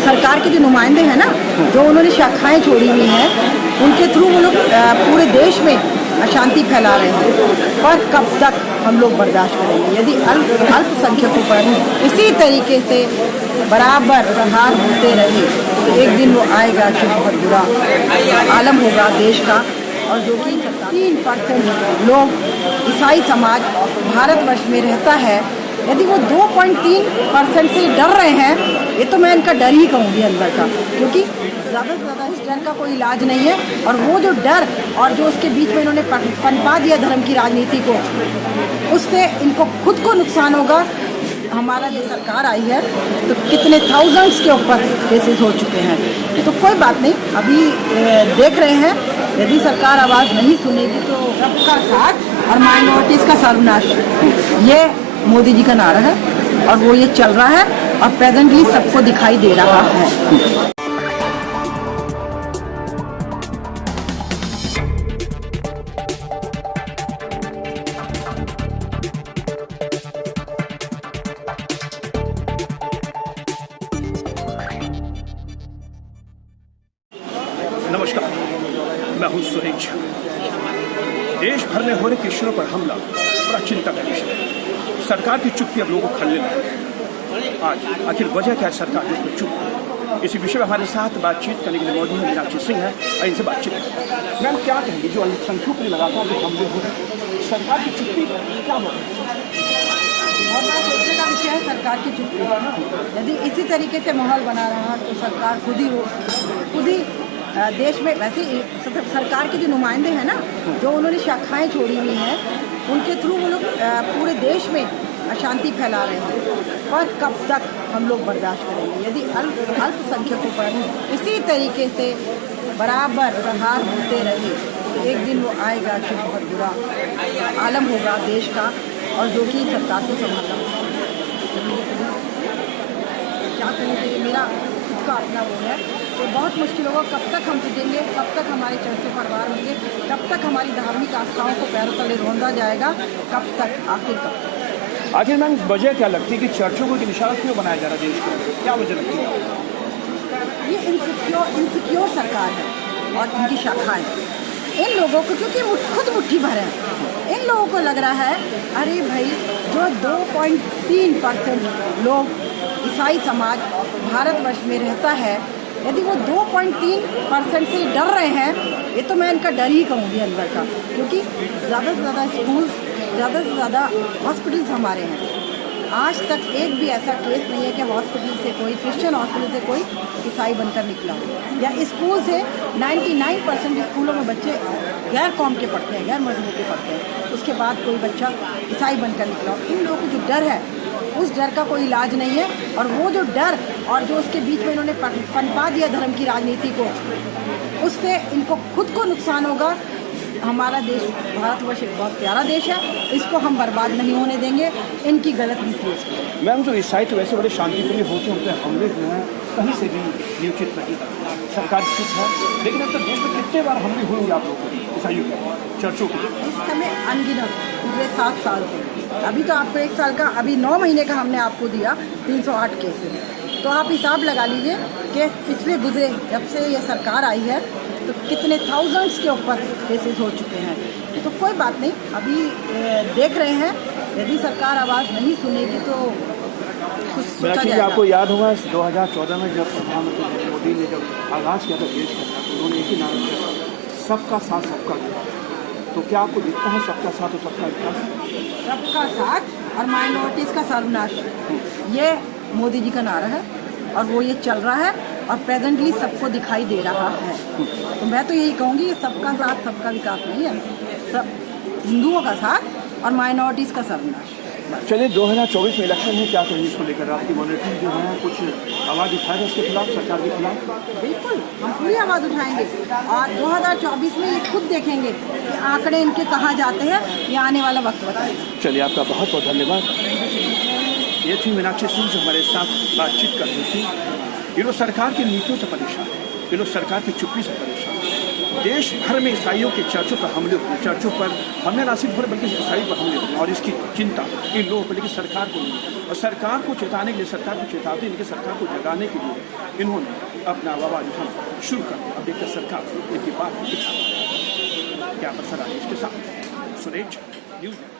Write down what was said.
सरकार के जो नुमाइंदे हैं ना, जो उन्होंने शाखाएं छोड़ी हुई हैं, उनके थ्रू वो लोग पूरे देश में अशांति फैला रहे हैं। पर कब तक हम लोग बर्दाश्त करेंगे? यदि अल्पसंख्यकों पर इसी तरीके से बराबर प्रहार होते रहे तो एक दिन वो आएगा कि बहुत बुरा आलम होगा देश का। और जो कि 3% लोग ईसाई समाज भारतवर्ष में रहता है, यदि वो 2.3% से डर रहे हैं, ये तो मैं इनका डर ही कहूँगी अंदर का, क्योंकि ज़्यादा से ज़्यादा इस डर का कोई इलाज नहीं है। और वो जो डर और जो उसके बीच में इन्होंने पनपा दिया धर्म की राजनीति को, उससे इनको खुद को नुकसान होगा। हमारा जो सरकार आई है तो कितने थाउजेंड्स के ऊपर केसेस हो चुके हैं। तो कोई बात नहीं, अभी देख रहे हैं, यदि सरकार आवाज़ नहीं सुनेगी तो सबका साथ और माइनॉरिटीज़ का सर्वनाश, ये मोदी जी का नारा है और वो ये चल रहा है और प्रेजेंटली सबको दिखाई दे रहा है। नमस्कार, मैं हूं सुरेश। देश भर में हो रहे किशोरों पर हमला बड़ा चिंता का विषय है। सरकार की चुप्पी अब लोगों को खलने लगी है। आज आखिर वजह क्या है सरकार जिस पर चुप है? इसी विषय में हमारे साथ बातचीत करने के लिए मौजूद है मीनाक्षी सिंह है और इनसे बातचीत। मैम, क्या कहेंगे जो अल्पसंख्यकों पर लगातार जो हमले हो रहे, सरकार की चुप्पी क्या हो रही है? और बड़ा सोचने का विषय है सरकार की चुप्पी। यदि इसी तरीके से माहौल बना रहा तो सरकार खुद ही देश में, वैसे सरकार के जो नुमाइंदे हैं ना, जो उन्होंने शाखाएं छोड़ी हुई हैं, उनके थ्रू वो लोग पूरे देश में अशांति फैला रहे हैं। पर कब तक हम लोग बर्दाश्त करेंगे? यदि अल्पसंख्यकों पर इसी तरीके से बराबर प्रहार होते रहे तो एक दिन वो आएगा कि बहुत बुरा आलम होगा देश का। और जो कि सरकार को संभालना क्या कहेंगे, मेरा खुद का अपना वो है, तो बहुत मुश्किल होगा। कब तक हम टिकेंगे? कब तक हमारे चर्चे परिवार होंगे? कब तक हमारी धार्मिक आस्थाओं को पैरों तले रौंदा जाएगा? कब तक? आखिर कब तक? आखिर मैम, वजह क्या लगती है कि चर्चों को निशाना क्यों बनाया जा रहा है देश को? क्या वजह लगती है? ये इनसिक्योर सरकार है और इनकी शाखाएं इन लोगों को, क्योंकि खुद मुट्ठी भर है, इन लोगों को लग रहा है अरे भाई, जो 2.3% लोग ईसाई समाज भारतवर्ष में रहता है, यदि वो 2.3% से डर रहे हैं, ये तो मैं इनका डर ही कहूँगी अंदर का, क्योंकि ज़्यादा से ज़्यादा स्कूल्स, ज़्यादा से ज़्यादा हॉस्पिटल्स हमारे हैं। आज तक एक भी ऐसा केस नहीं है कि हॉस्पिटल से कोई, क्रिश्चियन हॉस्पिटल से कोई ईसाई बनकर निकला हो, या स्कूल से 99% स्कूलों में बच्चे गैर कौम के पढ़ते हैं, गैर मजहब के पढ़ते हैं, उसके बाद कोई बच्चा ईसाई बनकर निकला हो। इन लोगों को जो डर है, उस डर का कोई इलाज नहीं है। और वो जो डर और जो उसके बीच में इन्होंने पनपा दिया धर्म की राजनीति को, उससे इनको खुद को नुकसान होगा। हमारा देश भारतवर्ष एक बहुत प्यारा देश है, इसको हम बर्बाद नहीं होने देंगे इनकी गलत नीतियों से। मैम, जो ईसाई तो वैसे बड़े शांतिप्रिय होते हैं, उन पर हमले हुए हैं, कहीं से भी नियोजित नहीं, सरकार चुप है, लेकिन अब तक देश में कितने बार हमले हुए होंगे आप लोगों को ईसाइयों के चर्चों के? इस समय अनगिनत, पिछले 7 साल से, अभी तो आपको 1 साल का, अभी 9 महीने का हमने आपको दिया 308 केसेस। तो आप हिसाब लगा लीजिए कि पिछले गुजरे जब से ये सरकार आई है तो कितने थाउजेंड्स के ऊपर केसेस हो चुके हैं। तो कोई बात नहीं, अभी देख रहे हैं, यदि सरकार आवाज़ नहीं सुनेगी तो कुछ सोचा जाएगा। आपको याद होगा 2014 में जब प्रधानमंत्री मोदी ने जब आगाज़ किया था देश का, तो उन्होंने एक ही नारा दिया, सबका साथ सबका विकास। तो क्या आपको दिखता है सबका साथ और सबका विकास? सबका साथ और माइनॉरिटीज़ का सर्वनाश, ये मोदी जी का नारा है और वो ये चल रहा है और प्रेजेंटली सबको दिखाई दे रहा है। तो मैं तो यही कहूँगी कि सबका साथ सबका विकास नहीं है, सब हिंदुओं का साथ और माइनॉरिटीज़ का सर्वनाश। चलिए, 2024 में इलेक्शन है, क्या कहेंगे इसको लेकर? आपकी मॉनिटरिंग जो है, कुछ आवाज़ उठाएगा इसके खिलाफ, सरकार के खिलाफ? बिल्कुल, हम पूरी आवाज़ उठाएंगे और 2024 में ये खुद देखेंगे कि आंकड़े इनके कहाँ जाते हैं, ये आने वाला वक्त बताएगा। चलिए, आपका बहुत बहुत धन्यवाद। ये थी मीनाक्षी सिंह जो हमारे साथ बातचीत कर रही थी। ये लोग सरकार की नीतियों से परेशान है, ये लोग सरकार की चुप्पी से परेशान है। देश भर में ईसाइयों के चर्चों पर हमले हुए, चर्चों पर हमले ना सिर्फ हुए बल्कि ईसाइयों पर हमले हुए, और इसकी चिंता इन लोगों को, लेकिन सरकार को नहीं। और सरकार को चेताने के लिए, सरकार को चेतावनी देने के, सरकार को जगाने के लिए इन्होंने अपना आवाज उठाना शुरू कर दिया। अब देखते सरकार इनकी बात क्या असर आए इसके साथ। सुरेश न्यूज़।